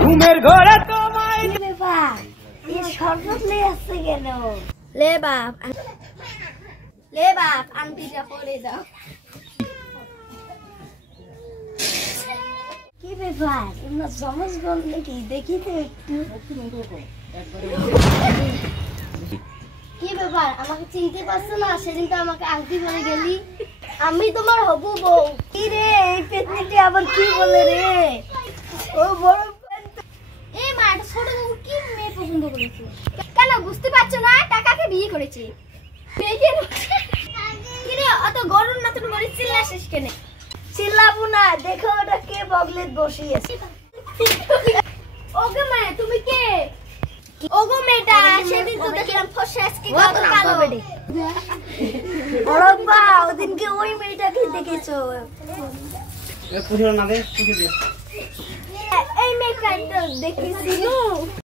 ঘুমের ঘরে তোমায় শরবত নিয়ে আসছে কেন? লে বাপ আন্টিটা পরে দাও। কি ব্যাপার, তোমরা জমজ বোন নাকি? দেখি তো একটু। কি ব্যাপার, আমাকে চিনতে পারছো না? সেদিন তো আমাকে আংটি পরে গেলি। আমি তোমার হবু বউ। কি রে, এই পেতনিটি আবার কি বলে রে? ও বড় এই মা, একটা ছোট বউ কি মেয়ে পছন্দ করেছে? কেন বুঝতে পারছো না? টাকাকে বিয়ে করেছে। কি রে, অত গরম না তুমি বলি চিল্লাছিস কেন? চিল্লাবো না, দেখো ওটা কে বগলেট বসিয়েছে। ওগো মা, তুমি কে? ওগো মেয়েটা, সেদিন তো দেখলাম ফসে আজকে কত কালো বেডে। বড়ব্বা, ওদিনকে ওই মেয়েটাকে দেখেছো? এই মেয়েটা তো দেখেছি।